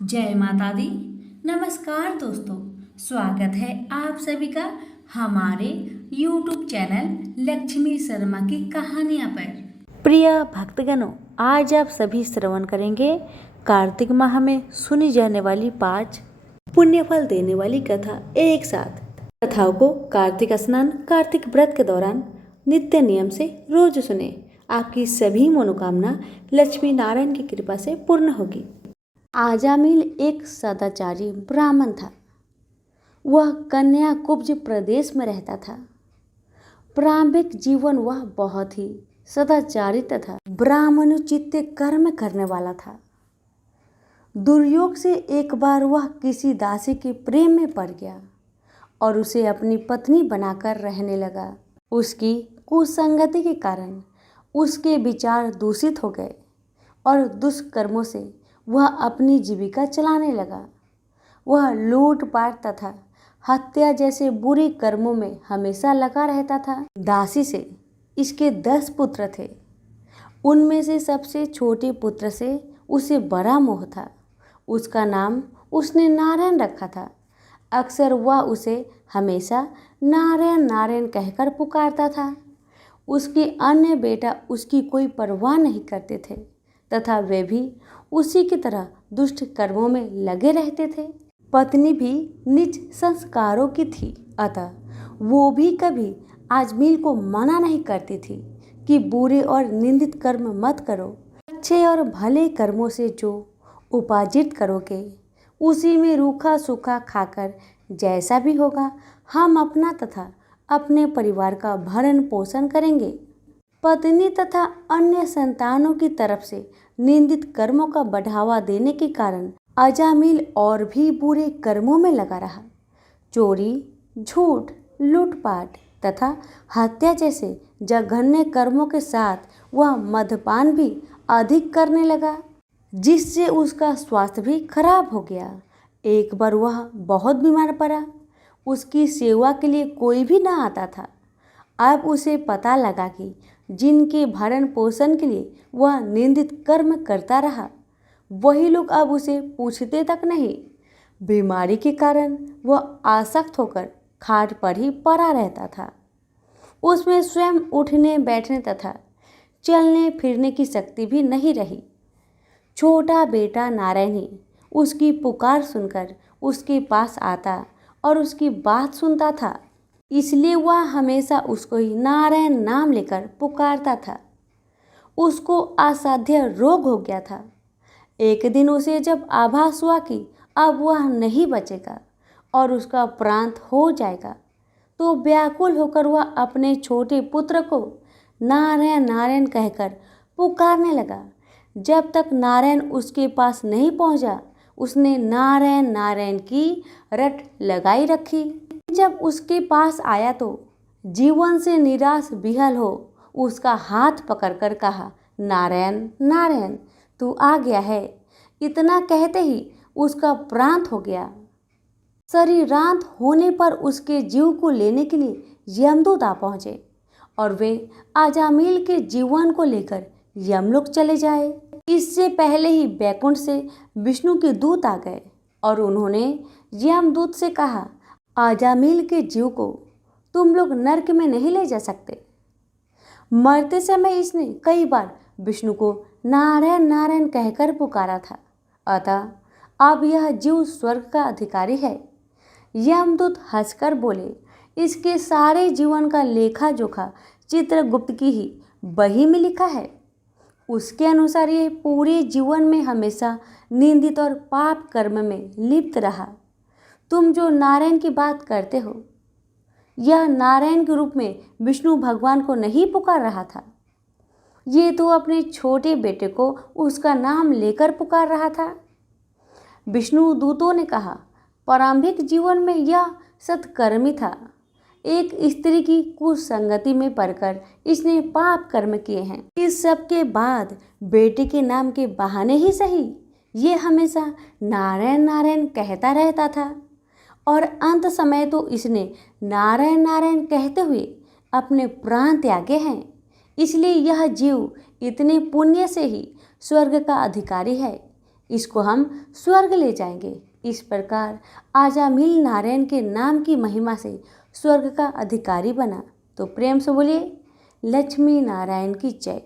जय माता दी। नमस्कार दोस्तों, स्वागत है आप सभी का हमारे YouTube चैनल लक्ष्मी शर्मा की कहानियाँ पर। प्रिय भक्तगणों, आज आप सभी श्रवण करेंगे कार्तिक माह में सुनी जाने वाली 5 पुण्य फल देने वाली कथा एक साथ। कथाओं को कार्तिक स्नान, कार्तिक व्रत के दौरान नित्य नियम से रोज सुने। आपकी सभी मनोकामना लक्ष्मी नारायण की कृपा से पूर्ण होगी। आजामिल एक सदाचारी ब्राह्मण था। वह कन्याकुब्ज प्रदेश में रहता था। प्रारंभिक जीवन वह बहुत ही सदाचारी तथा ब्राह्मणोचित कर्म करने वाला था। दुर्योग से एक बार वह किसी दासी के प्रेम में पड़ गया और उसे अपनी पत्नी बनाकर रहने लगा। उसकी कुसंगति के कारण उसके विचार दूषित हो गए और दुष्कर्मों से वह अपनी जीविका चलाने लगा। वह लूटपाट तथा हत्या जैसे बुरे कर्मों में हमेशा लगा रहता था। दासी से इसके 10 पुत्र थे। उनमें से सबसे छोटे पुत्र से उसे बड़ा मोह था। उसका नाम उसने नारायण रखा था। अक्सर वह उसे हमेशा नारायण नारायण कहकर पुकारता था। उसके अन्य बेटा उसकी कोई परवाह नहीं करते थे तथा वे भी उसी की तरह दुष्ट कर्मों में लगे रहते थे। पत्नी भी नीच संस्कारों की थी, अतः वो भी कभी आजमील को मना नहीं करती थी कि बुरे और निंदित कर्म मत करो। अच्छे और भले कर्मों से जो उपार्जित करोगे उसी में रूखा सूखा खाकर जैसा भी होगा हम अपना तथा अपने परिवार का भरण पोषण करेंगे। पत्नी तथा अन्य संतानों की तरफ से निंदित कर्मों का बढ़ावा देने के कारण अजामिल और भी बुरे कर्मों में लगा रहा। चोरी, झूठ, लूटपाट तथा हत्या जैसे जघन्य कर्मों के साथ वह मद्यपान भी अधिक करने लगा, जिससे उसका स्वास्थ्य भी खराब हो गया। एक बार वह बहुत बीमार पड़ा। उसकी सेवा के लिए कोई भी ना आता था। अब उसे पता लगा कि जिनके भरण पोषण के लिए वह निंदित कर्म करता रहा, वही लोग अब उसे पूछते तक नहीं। बीमारी के कारण वह आसक्त होकर खाट पर ही पड़ा रहता था। उसमें स्वयं उठने बैठने तथा चलने फिरने की शक्ति भी नहीं रही। छोटा बेटा नारायण ही उसकी पुकार सुनकर उसके पास आता और उसकी बात सुनता था, इसलिए वह हमेशा उसको ही नारायण नाम लेकर पुकारता था। उसको असाध्य रोग हो गया था। एक दिन उसे जब आभास हुआ कि अब वह नहीं बचेगा और उसका प्राण हो जाएगा, तो व्याकुल होकर वह अपने छोटे पुत्र को नारायण नारायण कहकर पुकारने लगा। जब तक नारायण उसके पास नहीं पहुंचा, उसने नारायण नारायण की रट लगाई रखी। जब उसके पास आया तो जीवन से निराश विहल हो उसका हाथ पकड़कर कहा, नारायण नारायण तू आ गया है। इतना कहते ही उसका प्राण हो गया। शरीरांत होने पर उसके जीव को लेने के लिए यमदूत आ पहुंचे और वे अजामिल के जीवन को लेकर यमलोक चले जाए। इससे पहले ही बैकुंठ से विष्णु के दूत आ गए और उन्होंने यमदूत से कहा, अजामिल के जीव को तुम लोग नरक में नहीं ले जा सकते। मरते समय इसने कई बार विष्णु को नारायण नारायण कहकर पुकारा था, अतः अब यह जीव स्वर्ग का अधिकारी है। यमदूत हंसकर बोले, इसके सारे जीवन का लेखा जोखा चित्रगुप्त की ही बही में लिखा है। उसके अनुसार यह पूरे जीवन में हमेशा निंदित और पाप कर्म में लिप्त रहा। तुम जो नारायण की बात करते हो, यह नारायण के रूप में विष्णु भगवान को नहीं पुकार रहा था। ये तो अपने छोटे बेटे को उसका नाम लेकर पुकार रहा था। विष्णु दूतों ने कहा, प्रारंभिक जीवन में यह सत्कर्मी था। एक स्त्री की कुसंगति में पड़कर इसने पाप कर्म किए हैं। इस सब के बाद बेटे के नाम के बहाने ही सही ये हमेशा नारायण नारायण कहता रहता था और अंत समय तो इसने नारायण नारायण कहते हुए अपने प्राण त्यागे हैं। इसलिए यह जीव इतने पुण्य से ही स्वर्ग का अधिकारी है। इसको हम स्वर्ग ले जाएंगे। इस प्रकार आजामिल नारायण के नाम की महिमा से स्वर्ग का अधिकारी बना। तो प्रेम से बोलिए लक्ष्मी नारायण की जय।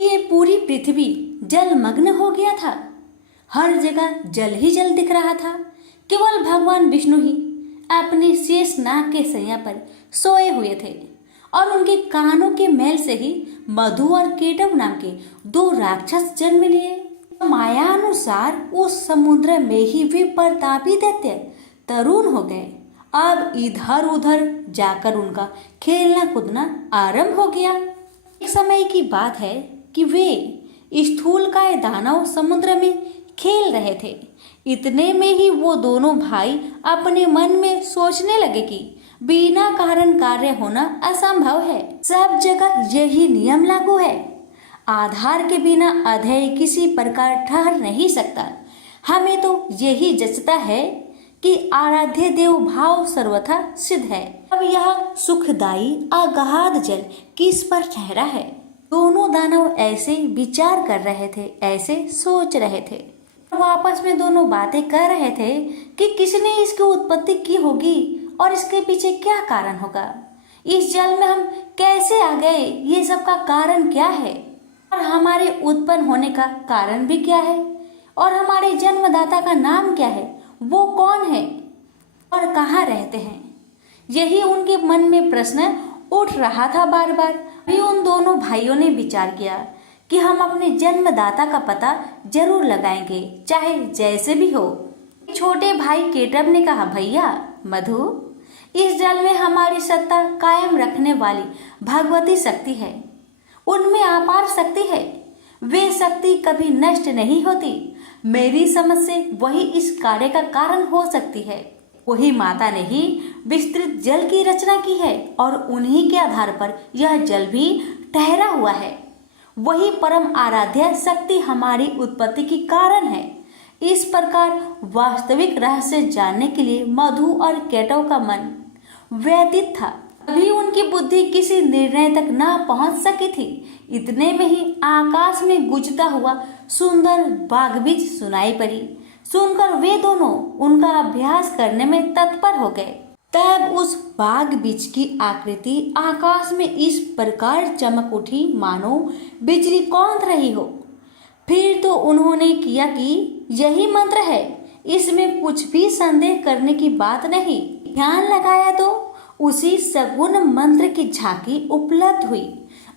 ये पूरी पृथ्वी जलमग्न हो गया था। हर जगह जल ही जल दिख रहा था। केवल भगवान विष्णु ही अपने शेष नाग के सैया पर सोए हुए थे और उनके कानों के मैल से ही मधु और केटव नाम के दो राक्षस जन्म लिए। माया अनुसार उस समुद्र में ही वे प्रतापी दैत्य तरुण हो गए। अब इधर उधर जाकर उनका खेलना कूदना आरंभ हो गया। एक समय की बात है कि वे स्थूलकाय दानव समुद्र में खेल रहे थे। इतने में ही वो दोनों भाई अपने मन में सोचने लगे कि बिना कारण कार्य होना असंभव है। सब जगह यही नियम लागू है। आधार के बिना अध्यय किसी प्रकार ठहर नहीं सकता। हमें तो यही जचता है कि आराध्य देव भाव सर्वथा सिद्ध है। अब यह सुखदायी अगाध जल किस पर ठहरा है। दोनों दानव ऐसे विचार कर रहे थे, ऐसे सोच रहे थे। वो आपस में दोनों बातें कर रहे थे कि किसने इसकी उत्पत्ति की होगी और इसके पीछे क्या कारण होगा। इस जल में हम कैसे आ गए, ये सब का कारण क्या है और हमारे उत्पन्न होने का कारण भी क्या है और हमारे जन्मदाता का नाम क्या है, वो कौन है और कहाँ रहते हैं। यही उनके मन में प्रश्न उठ रहा था बार बार। भी उन दोनों भाइयों ने विचार किया कि हम अपने जन्मदाता का पता जरूर लगाएंगे, चाहे जैसे भी हो। छोटे भाई केटव ने कहा, भैया मधु, इस जल में हमारी सत्ता कायम रखने वाली भगवती शक्ति है। उनमें अपार शक्ति है। वे शक्ति कभी नष्ट नहीं होती। मेरी समझ से वही इस कार्य का कारण हो सकती है। वही माता ने ही विस्तृत जल की रचना की है और उन्हीं के आधार पर यह जल भी ठहरा हुआ है। वही परम आराध्य शक्ति हमारी उत्पत्ति की कारण है। इस प्रकार वास्तविक रहस्य जानने के लिए मधु और केटव का मन व्यतीत था। अभी उनकी बुद्धि किसी निर्णय तक ना पहुंच सकी थी। इतने में ही आकाश में गुजरता हुआ सुंदर बागबीज सुनाई पड़ी। सुनकर वे दोनों उनका अभ्यास करने में तत्पर हो गए। तब उस बाग बीज की आकृति आकाश में इस प्रकार चमक उठी मानो बिजली कौंध रही हो। फिर तो उन्होंने किया कि यही मंत्र है, इसमें कुछ भी संदेह करने की बात नहीं। ध्यान लगाया तो उसी सगुण मंत्र की झांकी उपलब्ध हुई।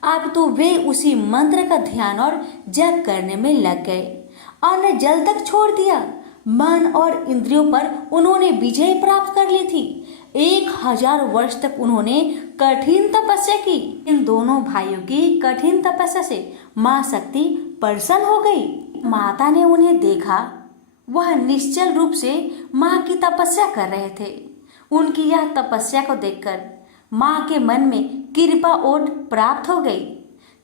अब तो वे उसी मंत्र का ध्यान और जप करने में लग गए। अन्न जल तक छोड़ दिया। मन और इंद्रियों पर उन्होंने विजय प्राप्त कर ली थी। 1000 वर्ष तक उन्होंने कठिन तपस्या की। इन दोनों भाइयों की कठिन तपस्या से माँ शक्ति प्रसन्न हो गई। माता ने उन्हें देखा। वह निश्चल रूप से माँ की तपस्या कर रहे थे। उनकी यह तपस्या को देखकर माँ के मन में कृपा ओट प्राप्त हो गई।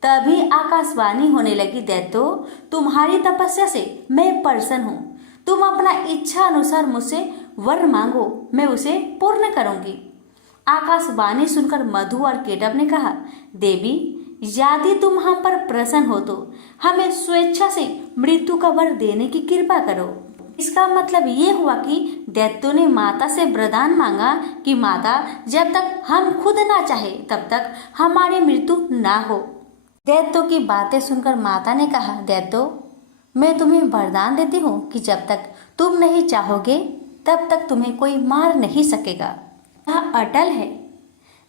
तभी आकाशवाणी होने लगी, दैत्यो, तुम्हारी तपस्या से मैं प्रसन्न हूँ। तुम अपना इच्छा अनुसार मुझसे वर मांगो, मैं उसे पूर्ण करूंगी। आकाशवाणी सुनकर मधु और केटव ने कहा, देवी, यदि तुम हम पर प्रसन्न हो तो हमें स्वेच्छा से मृत्यु का वर देने की कृपा करो। इसका मतलब ये हुआ कि दैत्यों ने माता से वरदान मांगा कि माता, जब तक हम खुद ना चाहे तब तक हमारी मृत्यु ना हो। दैत्यों की बातें सुनकर माता ने कहा, दैत्यो, मैं तुम्हें वरदान देती हूँ कि जब तक तुम नहीं चाहोगे तब तक तुम्हें कोई मार नहीं सकेगा। यह अटल है।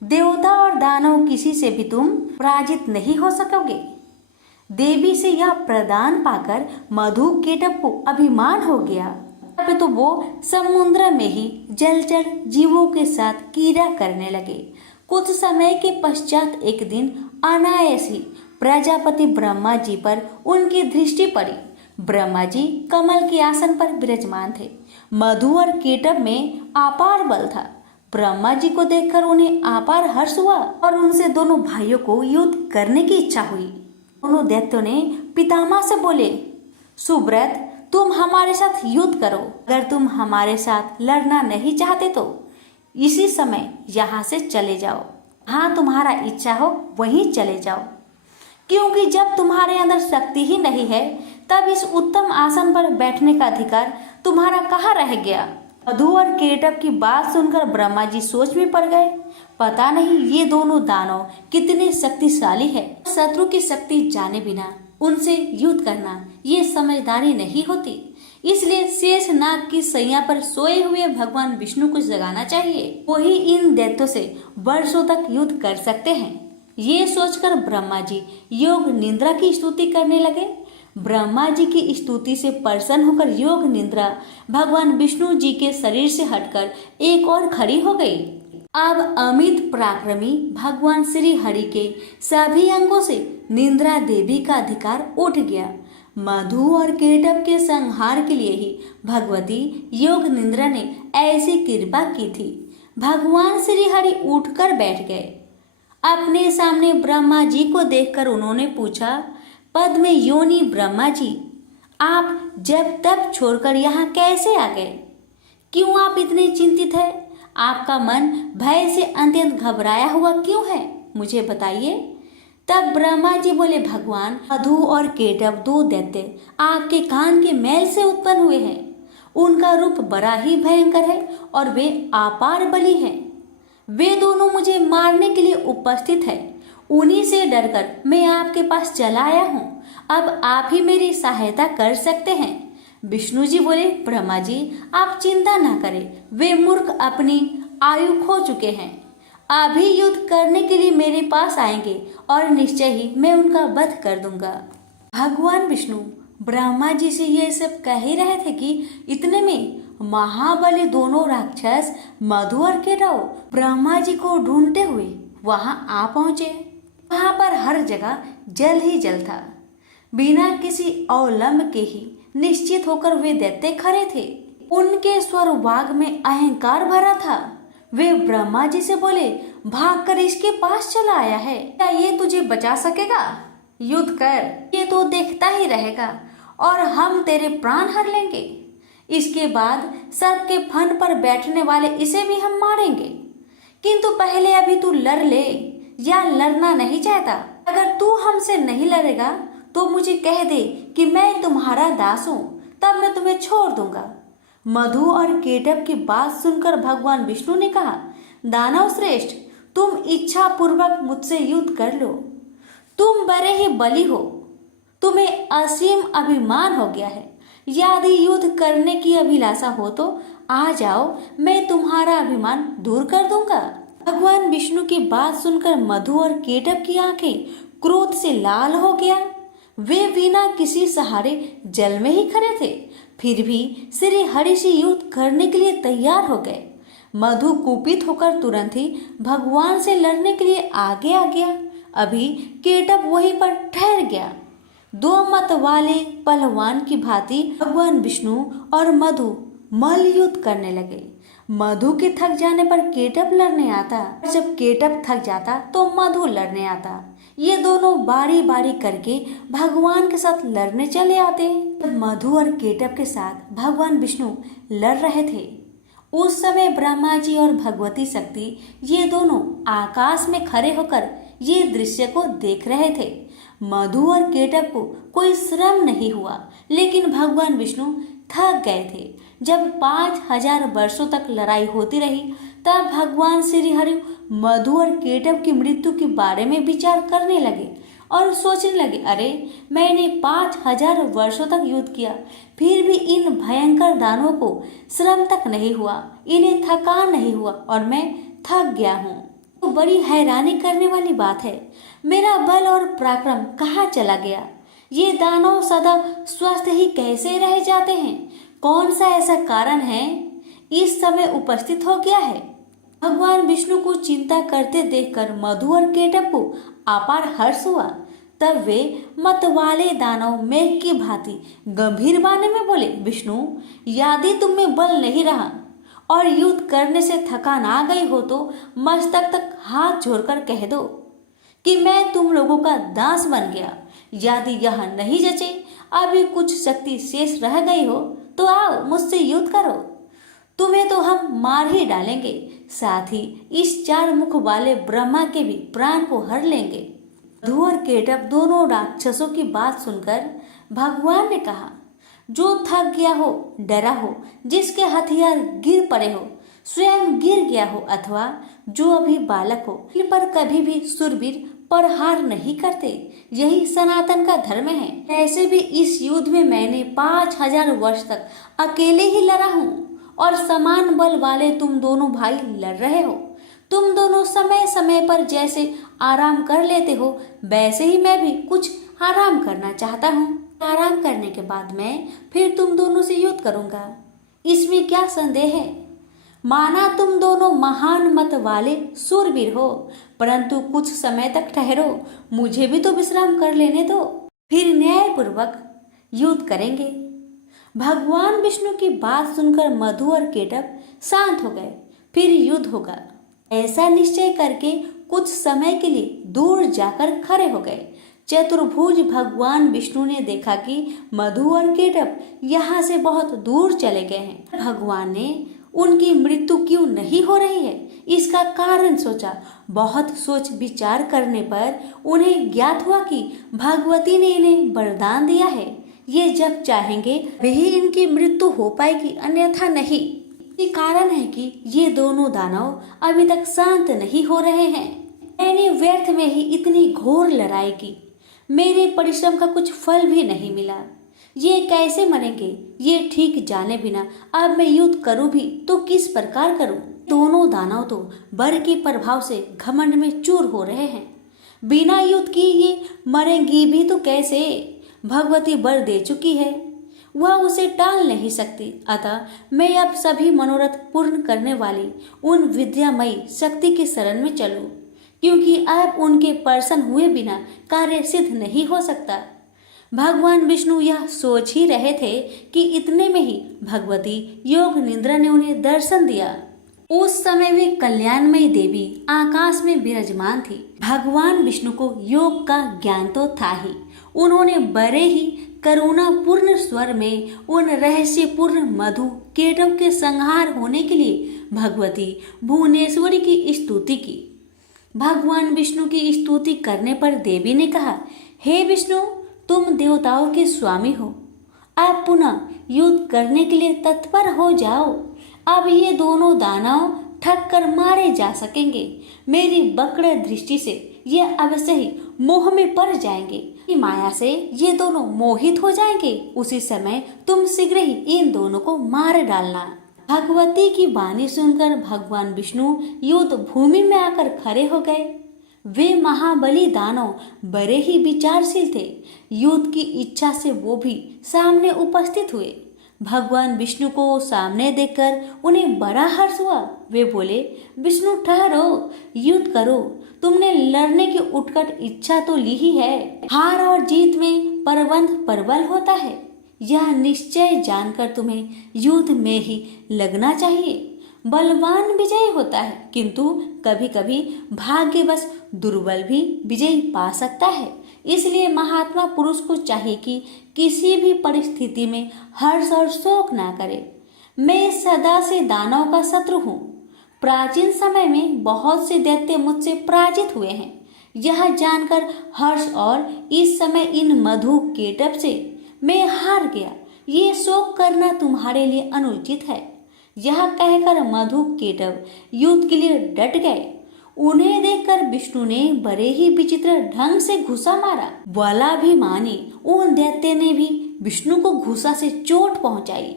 देवता और दानव किसी से भी तुम पराजित नहीं हो सकोगे। देवी से यह प्रदान पाकर मधु केटव को अभिमान हो गया। अब तो वो समुद्र में ही जलचर जीवों के साथ क्रीड़ा करने लगे। कुछ समय के पश्चात एक दिन अनायास ही प्रजापति ब्रह्मा जी पर उनकी दृष्टि पड़ी। ब्रह्मा जी कमल के आसन पर विराजमान थे। मधु और केटव में अपार बल था। ब्रह्मा जी को देखकर उन्हें अपार हर्ष हुआ और उनसे दोनों भाइयों को युद्ध करने की इच्छा हुई। दोनों दैत्यों ने पितामह से बोले, सुब्रत, तुम हमारे साथ युद्ध करो। अगर तुम हमारे साथ लड़ना नहीं चाहते तो इसी समय यहाँ से चले जाओ। हाँ, तुम्हारा इच्छा हो वहीं चले जाओ, क्योंकि जब तुम्हारे अंदर शक्ति ही नहीं है तब इस उत्तम आसन पर बैठने का अधिकार तुम्हारा कहाँ रह गया। मधु और केटव की बात सुनकर ब्रह्मा जी सोच में पड़ गए। पता नहीं ये दोनों दानव कितने शक्तिशाली है। शत्रु की शक्ति जाने बिना उनसे युद्ध करना ये समझदारी नहीं होती। इसलिए शेष नाग की सैया पर सोए हुए भगवान विष्णु को जगाना चाहिए। वही इन दैत्यों से वर्षों तक युद्ध कर सकते हैं। ये सोचकर ब्रह्मा जी योग निद्रा की स्तुति करने लगे। ब्रह्मा जी की स्तुति से प्रसन्न होकर योग निद्रा भगवान विष्णु जी के शरीर से हटकर एक और खड़ी हो गई। अब अमित पराक्रमी भगवान श्री हरि के सभी अंगों से निद्रा देवी का अधिकार उठ गया। मधु और केटव के संहार के लिए ही भगवती योग निद्रा ने ऐसी कृपा की थी। भगवान श्री हरि उठकर बैठ गए। अपने सामने ब्रह्मा जी को देखकर उन्होंने पूछा, पद्म योनि ब्रह्मा जी, आप जब तब छोड़कर यहाँ कैसे आ गए? क्यों आप इतने चिंतित हैं? आपका मन भय से अत्यंत घबराया हुआ क्यों है? मुझे बताइए। तब ब्रह्मा जी बोले, भगवान, मधु और केटव दो दैत्य आपके कान के मैल से उत्पन्न हुए हैं। उनका रूप बड़ा ही भयंकर है और वे अपार बली हैं। वे दोनों मुझे मारने के लिए उपस्थित है। उन्हीं से डरकर मैं आपके पास चला आया हूँ। अब आप ही मेरी सहायता कर सकते हैं। विष्णु जी बोले, ब्रह्मा जी, आप चिंता ना करें। वे मूर्ख अपनी आयु खो चुके हैं। अभी युद्ध करने के लिए मेरे पास आएंगे और निश्चय ही मैं उनका वध कर दूंगा। भगवान विष्णु ब्रह्मा जी से ये सब कह ही रहे थे कि इतने में महाबली दोनों राक्षस मधु और केटव ब्रह्मा जी को ढूंढते हुए वहां आ पहुंचे। वहां पर हर जगह जल ही जल था। बिना किसी अवलंब के ही निश्चित होकर वे दैत्य खड़े थे। उनके स्वर वाग में अहंकार भरा था। वे ब्रह्मा जी से बोले, भागकर इसके पास चला आया है, क्या ये तुझे बचा सकेगा? युद्ध कर, ये तो देखता ही रहेगा और हम तेरे प्राण हर लेंगे। इसके बाद सर्प के फन पर बैठने वाले इसे भी हम मारेंगे। किंतु पहले अभी तू लड़ ले, या लड़ना नहीं चाहता? अगर तू हमसे नहीं लड़ेगा तो मुझे कह दे कि मैं तुम्हारा दास हूँ, तब मैं तुम्हें छोड़ दूंगा। मधु और केटव की बात सुनकर भगवान विष्णु ने कहा, दानव श्रेष्ठ, तुम इच्छा पूर्वक मुझसे युद्ध कर लो। तुम बड़े ही बली हो, तुम्हें असीम अभिमान हो गया है। यदि युद्ध करने की अभिलाषा हो तो आ जाओ, मैं तुम्हारा अभिमान दूर कर दूंगा। भगवान विष्णु की बात सुनकर मधु और केटव की आंखें क्रोध से लाल हो गया। वे बिना किसी सहारे जल में ही खड़े थे, फिर भी श्री हरि से युद्ध करने के लिए तैयार हो गए। मधु कुपित होकर तुरंत ही भगवान से लड़ने के लिए आगे आ गया। अभी केटव वहीं पर ठहर गया। दो मत वाले पहलवान की भांति भगवान विष्णु और मधु मल्ल युद्ध करने लगे। मधु के थक जाने पर केटव लड़ने आता, जब केटव थक जाता तो मधु लड़ने आता। ये दोनों बारी बारी करके भगवान के साथ लड़ने चले आते। मधु और केटव के साथ भगवान विष्णु लड़ रहे थे। उस समय ब्रह्मा जी और भगवती शक्ति ये दोनों आकाश में खड़े होकर ये दृश्य को देख रहे थे। मधु और केटव को कोई श्रम नहीं हुआ, लेकिन भगवान विष्णु थक गए थे। जब 5000 वर्षों तक लड़ाई होती रही, तब भगवान श्री हरि मधु और केटव की मृत्यु के बारे में विचार करने लगे और सोचने लगे, अरे मैंने 5000 वर्षों तक युद्ध किया, फिर भी इन भयंकर दानवों को श्रम तक नहीं हुआ, इन्हें थकान नहीं हुआ और मैं थक गया हूँ। तो बड़ी हैरानी करने वाली बात है, मेरा बल और पराक्रम कहाँ चला गया? ये दानव सदा स्वस्थ ही कैसे रह जाते हैं? कौन सा ऐसा कारण है इस समय उपस्थित हो गया है? भगवान विष्णु को चिंता करते देखकर मधु और केटव को अपार हर्ष हुआ। तब वे मतवाले दानव मेघ की भांति गंभीर वाणी में बोले, विष्णु, यदि तुम में बल नहीं रहा और युद्ध करने से थकान आ गई हो तो मस्तक तक हाथ जोड़कर कह दो कि मैं तुम लोगों का दास बन गया। यदि यह नहीं जचे, अभी कुछ शक्ति शेष रह गई हो तो आओ मुझसे युद्ध करो, तुम्हें तो हम मार ही डालेंगे, साथ ही इस 4 मुख वाले ब्रह्मा के भी प्राण को हर लेंगे। मधु और केटव दोनों राक्षसों की बात सुनकर भगवान ने कहा, जो थक गया हो, डरा हो, जिसके हथियार गिर पड़े हो, स्वयं गिर गया हो, अथवा जो अभी बालक हो, इन पर कभी भी सुरवीर पर हार नहीं करते, यही सनातन का धर्म है। ऐसे भी इस युद्ध में मैंने 5000 वर्ष तक अकेले ही लड़ा हूँ और समान बल वाले तुम दोनों भाई लड़ रहे हो। तुम दोनों समय समय पर जैसे आराम कर लेते हो, वैसे ही मैं भी कुछ आराम करना चाहता हूँ। आराम करने के बाद मैं फिर तुम दोनों से युद्ध करूंगा, इसमें क्या संदेह है। माना तुम दोनों महान मत वाले सूरवीर हो, परंतु कुछ समय तक ठहरो, मुझे भी तो विश्राम कर लेने दो, फिर न्यायपूर्वक युद्ध करेंगे। भगवान विष्णु की बात सुनकर मधु और केटव शांत हो गए। फिर युद्ध होगा, ऐसा निश्चय करके कुछ समय के लिए दूर जाकर खड़े हो गए। चतुर्भुज भगवान विष्णु ने देखा कि मधु और केटव यहाँ से बहुत दूर चले गए हैं। भगवान ने उनकी मृत्यु क्यों नहीं हो रही है, इसका कारण सोचा। बहुत सोच विचार करने पर उन्हें ज्ञात हुआ कि भगवती ने इन्हें वरदान दिया है, ये जब चाहेंगे वही इनकी मृत्यु हो पाएगी, अन्यथा नहीं। ये कारण है कि ये दोनों दानव अभी तक शांत नहीं हो रहे हैं। मैंने व्यर्थ में ही इतनी घोर लड़ाई की, मेरे परिश्रम का कुछ फल भी नहीं मिला। ये कैसे मरेंगे, ये ठीक जाने बिना अब मैं युद्ध करूं भी तो किस प्रकार करूं। दोनों दानव तो वर के प्रभाव से घमंड में चूर हो रहे हैं। बिना युद्ध किए ये मरेंगी भी तो कैसे। भगवती वर दे चुकी है, वह उसे टाल नहीं सकती। अतः मैं अब सभी मनोरथ पूर्ण करने वाली उन विद्यामयी शक्ति की शरण में चलूं, क्योंकि अब उनके प्रसन्न हुए बिना कार्य सिद्ध नहीं हो सकता। भगवान विष्णु यह सोच ही रहे थे कि इतने में ही भगवती योग निद्रा ने उन्हें दर्शन दिया। उस समय वे कल्याणमयी देवी आकाश में विराजमान थी। भगवान विष्णु को योग का ज्ञान तो था ही। उन्होंने बड़े ही करुणा पूर्ण स्वर में उन रहस्यपूर्ण मधु केटव के संहार होने के लिए भगवती भुवनेश्वरी की स्तुति की। भगवान विष्णु की स्तुति करने पर देवी ने कहा, हे विष्णु, तुम देवताओं के स्वामी हो, आप पुनः युद्ध करने के लिए तत्पर हो जाओ। अब ये दोनों दानव ठग कर मारे जा सकेंगे। मेरी वक्र दृष्टि से ये अवश्य ही मोह में पड़ जाएंगे। माया से ये दोनों मोहित हो जाएंगे। उसी समय तुम शीघ्र ही इन दोनों को मार डालना। भगवती की वाणी सुनकर भगवान विष्णु युद्ध भूमि में आकर खड़े हो गए। वे महाबली दानव बड़े ही विचारशील थे। युद्ध की इच्छा से वो भी सामने उपस्थित हुए। भगवान विष्णु को सामने देखकर उन्हें बड़ा हर्ष हुआ। वे बोले, विष्णु ठहरो, युद्ध करो। तुमने लड़ने की उत्कट इच्छा तो ली ही है। हार और जीत में प्रबंध प्रबल होता है, यह निश्चय जानकर तुम्हें युद्ध में ही लगना चाहिए। बलवान विजयी होता है, किंतु कभी कभी भाग्यवश दुर्बल भी विजयी पा सकता है। इसलिए महात्मा पुरुष को चाहिए कि किसी भी परिस्थिति में हर्ष और शोक ना करे। मैं सदा से दानव का शत्रु हूँ। प्राचीन समय में बहुत से दैत्य मुझसे पराजित हुए हैं। यह जानकर हर्ष और इस समय इन मधु केटव से मैं हार गया, ये शोक करना तुम्हारे लिए अनुचित है। यह कहकर मधु केटव युद्ध के लिए डट गए। उन्हें देखकर विष्णु ने बड़े ही विचित्र ढंग से घुसा मारा। बलाभिमानी उन दैत्य ने भी विष्णु को घुसा से चोट पहुंचाई।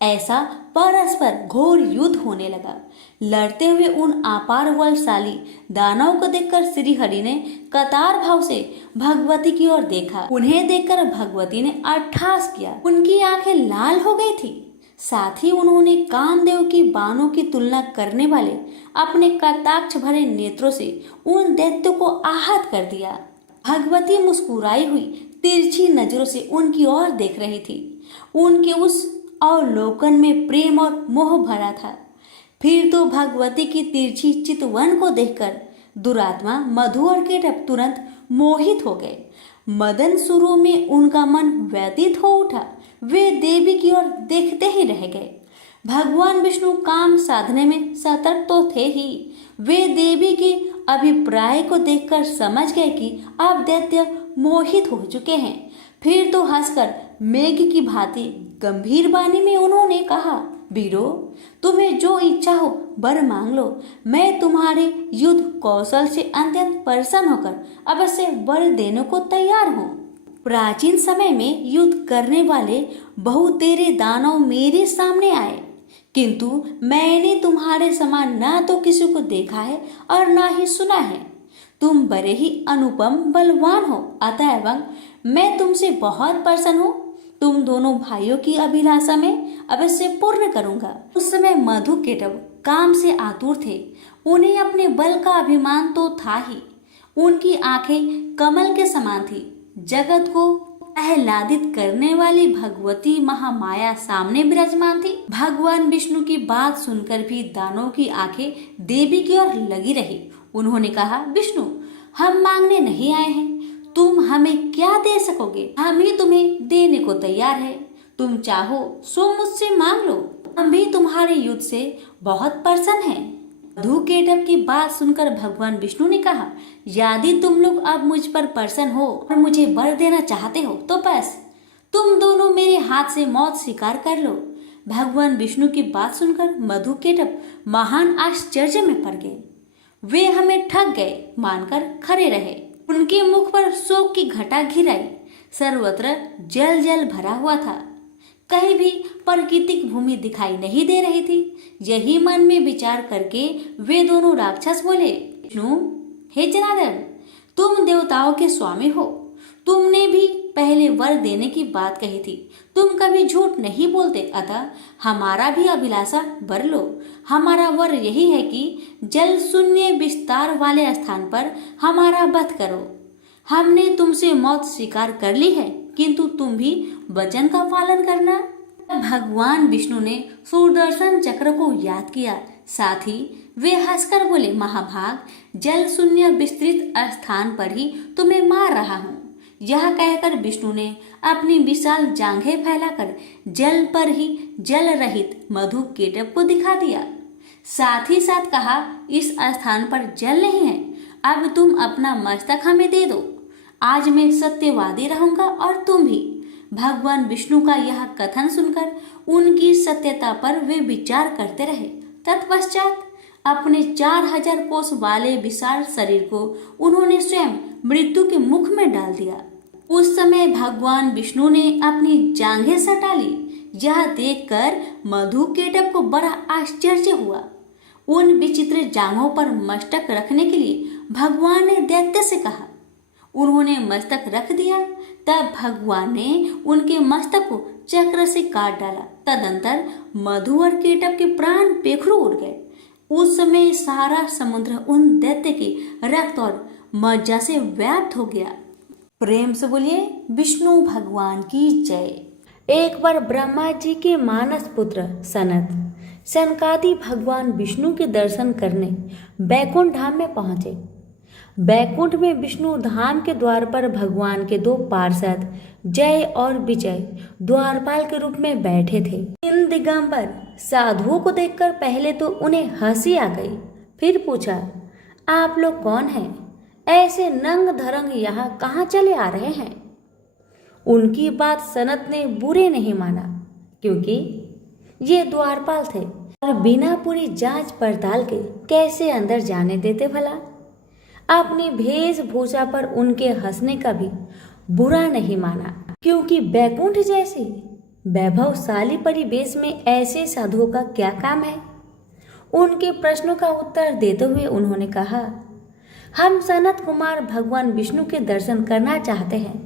ऐसा परस्पर घोर युद्ध होने लगा। लड़ते हुए उन अपार बलशाली दानव को देखकर श्री हरि ने कतार भाव से भगवती की ओर देखा। उन्हें देखकर भगवती ने अट्टहास किया। उनकी आंखें लाल हो गई थी। साथ ही उन्होंने कामदेव की बाणों की तुलना करने वाले अपने कटाक्ष भरे नेत्रों से उन दैत्यों को आहत कर दिया। भगवती मुस्कुराई हुई तिरछी नजरों से उनकी ओर देख रही थी। उनके उस अवलोकन में प्रेम और मोह भरा था। फिर तो भगवती की तिरछी चितवन को देखकर दुरात्मा मधु और केटव तुरंत मोहित हो गए। मदन शुरू में उनका मन व्यतीत हो उठा। वे देवी की ओर देखते ही रह गए। भगवान विष्णु काम साधने में सतर्क तो थे ही। वे देवी के अभिप्राय को देखकर समझ गए कि अब दैत्य मोहित हो चुके हैं। फिर तो हंसकर मेघ की भांति गंभीर वाणी में उन्होंने कहा, वीरो, तुम्हें जो इच्छा हो वर मांग लो। मैं तुम्हारे युद्ध कौशल से अत्यंत प्रसन्न होकर अवश्य वर देने को तैयार हूँ। प्राचीन समय में युद्ध करने वाले बहुतेरे दानव मेरे सामने आए, किंतु मैंने तुम्हारे समान ना तो किसी को देखा है और ना ही सुना है। तुम बड़े ही अनुपम बलवान हो, अतएव मैं तुमसे बहुत प्रसन्न हूँ। तुम दोनों भाइयों की अभिलाषा में अवश्य पूर्ण करूंगा। उस समय मधुकेटव काम से आतुर थे। उन्हें अपने बल का अभिमान तो था ही, उनकी आंखें कमल के समान थी। जगत को आह्लादित करने वाली भगवती महामाया सामने विराजमान थी। भगवान विष्णु की बात सुनकर भी दानव की आंखें देवी की ओर लगी रही। उन्होंने कहा, विष्णु, हम मांगने नहीं आए हैं, तुम हमें क्या दे सकोगे? हम ही तुम्हें देने को तैयार है। तुम चाहो सो मुझसे मांग लो, हम भी तुम्हारे युद्ध से बहुत प्रसन्न हैं। मधुकेटव की बात सुनकर भगवान विष्णु ने कहा, यदि तुम लोग अब मुझ पर प्रसन्न हो और मुझे वर देना चाहते हो तो बस तुम दोनों मेरे हाथ से मौत स्वीकार कर लो। भगवान विष्णु की बात सुनकर मधुकेटव महान आश्चर्य में पड़ गए। वे हमें ठग गए मानकर खड़े रहे। उनके मुख पर शोक की घटा घिर आई। सर्वत्र जल जल भरा हुआ था, कहीं भी प्राकृतिक भूमि दिखाई नहीं दे रही थी। यही मन में विचार करके वे दोनों राक्षस बोले, विष्णु, हे जनार्दन, तुम देवताओं के स्वामी हो, तुमने भी पहले वर देने की बात कही थी। तुम कभी झूठ नहीं बोलते, अतः हमारा भी अभिलाषा वर लो। हमारा वर यही है कि जल शून्य विस्तार वाले स्थान पर हमारा वध करो। हमने तुमसे मौत स्वीकार कर ली है, किंतु तुम भी वचन का पालन करना। भगवान विष्णु ने सुदर्शन चक्र को याद किया, साथ ही वे हंसकर बोले, महाभाग, जल शून्य विस्तृत स्थान पर ही तुम्हें मार रहा हूँ। यह कहकर विष्णु ने अपनी विशाल जांघें फैलाकर जल पर ही जल रहित मधुकेटव को दिखा दिया। साथ ही साथ कहा, इस स्थान पर जल नहीं है, अब तुम अपना मस्तक हमें दे दो। आज मैं सत्यवादी रहूंगा और तुम भी। भगवान विष्णु का यह कथन सुनकर उनकी सत्यता पर वे विचार करते रहे। तत्पश्चात अपने 4000 कोस वाले विशाल शरीर को उन्होंने स्वयं मृत्यु के मुख में डाल दिया। उस समय भगवान विष्णु ने अपनी जांघें सटा ली। यह देखकर मधुकेटव को बड़ा आश्चर्य हुआ। उन विचित्र जांघों पर मस्तक रखने के लिए भगवान ने दैत्य से कहा। उन्होंने मस्तक रख दिया। तब भगवान ने उनके मस्तक को चक्र से काट डाला। तदंतर मधु और केटव के प्राण पेखरू उड़ गए। उस समय सारा समुद्र उन दैत्य के रक्त और मज्जा से व्याप्त हो गया। प्रेम से बोलिए विष्णु भगवान की जय। एक बार ब्रह्मा जी के मानस पुत्र सनत सनकादि भगवान विष्णु के दर्शन करने बैकुंठ धाम में पहुंचे। बैकुंठ में विष्णु धाम के द्वार पर भगवान के 2 पार्षद जय और विजय द्वारपाल के रूप में बैठे थे। इन दिगंबर साधुओं को देखकर पहले तो उन्हें हंसी आ गई, फिर पूछा, आप लोग कौन हैं? ऐसे नंग धरंग यहाँ कहाँ चले आ रहे हैं? उनकी बात सनत ने बुरे नहीं माना, क्योंकि ये द्वारपाल थे और बिना पूरी जांच पड़ताल के कैसे अंदर जाने देते भला। अपनी वेशभूषा पर उनके हंसने का भी बुरा नहीं माना, क्योंकि बैकुंठ जैसी वैभवशाली परिवेश में ऐसे साधुओं का क्या काम है। उनके प्रश्नों का उत्तर देते हुए उन्होंने कहा, हम सनत कुमार भगवान विष्णु के दर्शन करना चाहते हैं।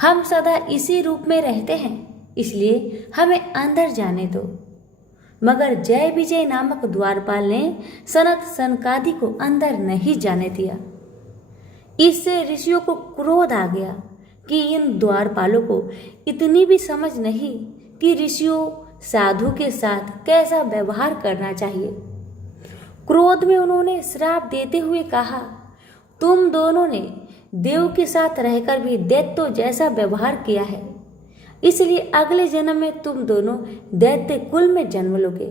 हम सदा इसी रूप में रहते हैं, इसलिए हमें अंदर जाने दो। मगर जय विजय नामक द्वारपाल ने सनत सनकादि को अंदर नहीं जाने दिया। इससे ऋषियों को क्रोध आ गया कि इन द्वारपालों को इतनी भी समझ नहीं कि ऋषियों साधु के साथ कैसा व्यवहार करना चाहिए। क्रोध में उन्होंने श्राप देते हुए कहा, तुम दोनों ने देव के साथ रहकर भी दैत्य जैसा व्यवहार किया है, इसलिए अगले जन्म में तुम दोनों दैत्य कुल में जन्म लोगे।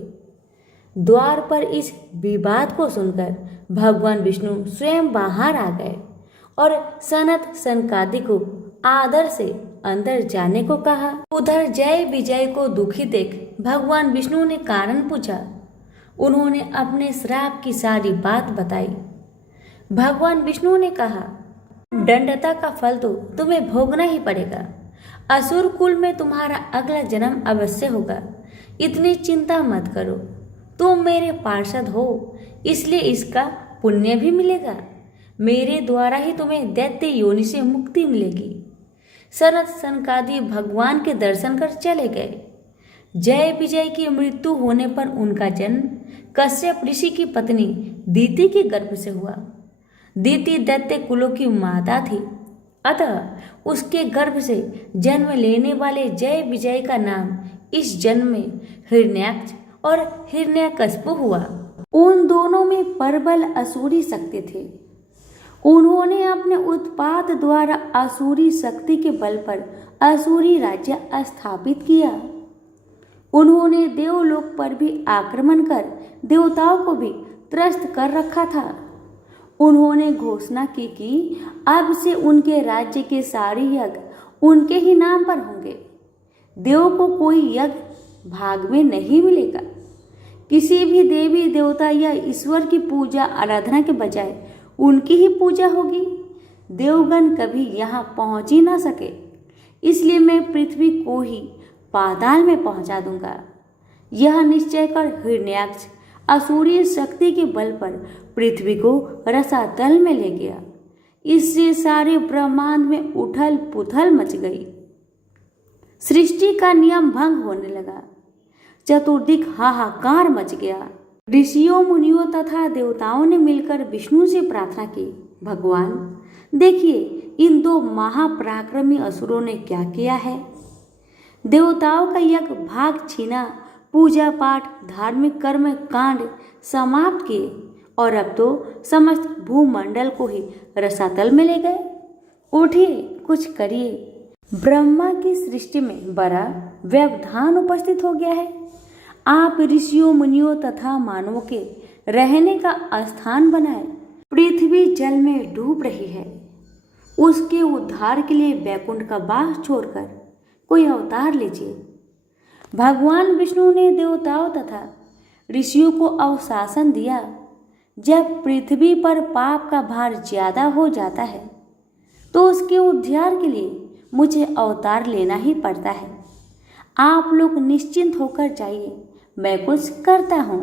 द्वार पर इस विवाद को सुनकर भगवान विष्णु स्वयं बाहर आ गए और सनत सनकादि को आदर से अंदर जाने को कहा। उधर जय विजय को दुखी देख भगवान विष्णु ने कारण पूछा। उन्होंने अपने श्राप की सारी बात बताई। भगवान विष्णु ने कहा, दंडता का फल तो तुम्हें भोगना ही पड़ेगा। असुर कुल में तुम्हारा अगला जन्म अवश्य होगा। इतनी चिंता मत करो। तुम मेरे पार्षद हो, इसलिए इसका पुण्य भी मिलेगा। मेरे द्वारा ही तुम्हें दैत्य योनि से मुक्ति मिलेगी। सनत सनकादि भगवान के दर्शन कर चले गए। जय विजय की मृत्यु होने पर उनका जन्म कश्यप ऋषि की पत्नी दीति के गर्भ से हुआ। दीति दैत्य कुलों की माता थी, अतः उसके गर्भ से जन्म लेने वाले जय विजय का नाम इस जन्म में हिरण्याक्ष और हिरण्यकश्यप हुआ। उन दोनों में प्रबल असुरी शक्ति थे। उन्होंने अपने उत्पात द्वारा असुरी शक्ति के बल पर असुरी राज्य स्थापित किया। उन्होंने देवलोक पर भी आक्रमण कर देवताओं को भी त्रस्त कर रखा था। उन्होंने घोषणा की कि अब से उनके राज्य के सारे यज्ञ उनके ही नाम पर होंगे। देव को कोई यज्ञ भाग में नहीं मिलेगा। किसी भी देवी देवता या ईश्वर की पूजा आराधना के बजाय उनकी ही पूजा होगी। देवगण कभी यहाँ पहुँच ही ना सके, इसलिए मैं पृथ्वी को ही पाताल में पहुँचा दूंगा। यह निश्चय कर हिरण्याक्ष असुरीय शक्ति के बल पर पृथ्वी को रसातल में ले गया। इससे सारे ब्रह्मांड में उथल पुथल मच गई। सृष्टि का नियम भंग होने लगा। चतुर्दिक हाहाकार मच गया। ऋषियों मुनियों तथा देवताओं ने मिलकर विष्णु से प्रार्थना की, भगवान देखिए, इन दो महापराक्रमी असुरों ने क्या किया है। देवताओं का यज्ञ भाग छीना, पूजा पाठ धार्मिक कर्म कांड समाप्त किए और अब तो समस्त भूमंडल को ही रसातल में ले गए। उठिए, कुछ करिए। ब्रह्मा की सृष्टि में बड़ा व्यवधान उपस्थित हो गया है। आप ऋषियों मुनियों तथा मानवों के रहने का स्थान बनाए। पृथ्वी जल में डूब रही है। उसके उद्धार के लिए वैकुंठ का बास छोड़कर कोई अवतार लीजिए। भगवान विष्णु ने देवताओं तथा ऋषियों को अवशासन दिया। जब पृथ्वी पर पाप का भार ज्यादा हो जाता है तो उसके उद्धार के लिए मुझे अवतार लेना ही पड़ता है। आप लोग निश्चिंत होकर जाइए, मैं कुछ करता हूँ।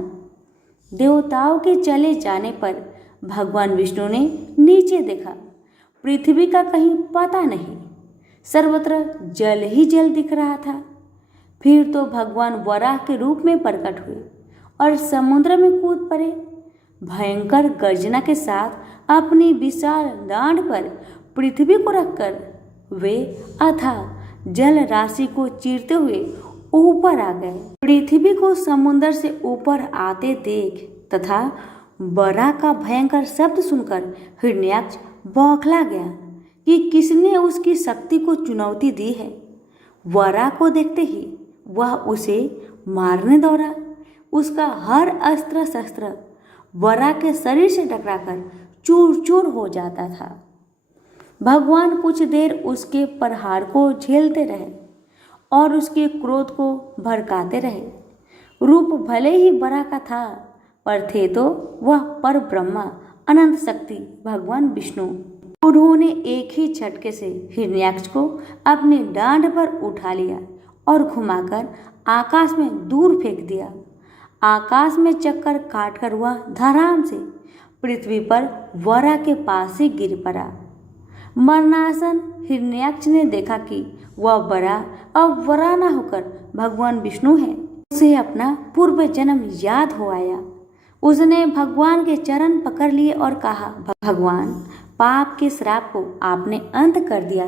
देवताओं के चले जाने पर भगवान विष्णु ने नीचे देखा। पृथ्वी का कहीं पता नहीं, सर्वत्र जल ही जल दिख रहा था। फिर तो भगवान वराह के रूप में प्रकट हुए और समुद्र में कूद पड़े। भयंकर गर्जना के साथ अपनी विशाल डांड पर पृथ्वी को रखकर वे अथाह जल राशि को चीरते हुए ऊपर आ गए। पृथ्वी को समुद्र से ऊपर आते देख तथा वराह का भयंकर शब्द सुनकर हिरण्याक्ष बौखला गया कि किसने उसकी शक्ति को चुनौती दी है। वराह को देखते ही वह उसे मारने दौड़ा। उसका हर अस्त्र शस्त्र वराह के शरीर से टकराकर चूर चूर हो जाता था। भगवान कुछ देर उसके प्रहार को झेलते रहे और उसके क्रोध को भड़काते रहे। रूप भले ही वराह का था, पर थे तो वह पर ब्रह्मा अनंत शक्ति भगवान विष्णु। उन्होंने एक ही झटके से हिरण्याक्ष को अपने डांड पर उठा लिया और घुमाकर आकाश में दूर फेंक दिया। आकाश में चक्कर काटकर वह धड़ाम से पृथ्वी पर वराह के पास ही गिर पड़ा। मरणासन हिरण्याक्ष ने देखा कि वह वराह अब वराह न होकर भगवान विष्णु है। उसे अपना पूर्व जन्म याद हो आया। उसने भगवान के चरण पकड़ लिए और कहा, भगवान, पाप के श्राप को आपने अंत कर दिया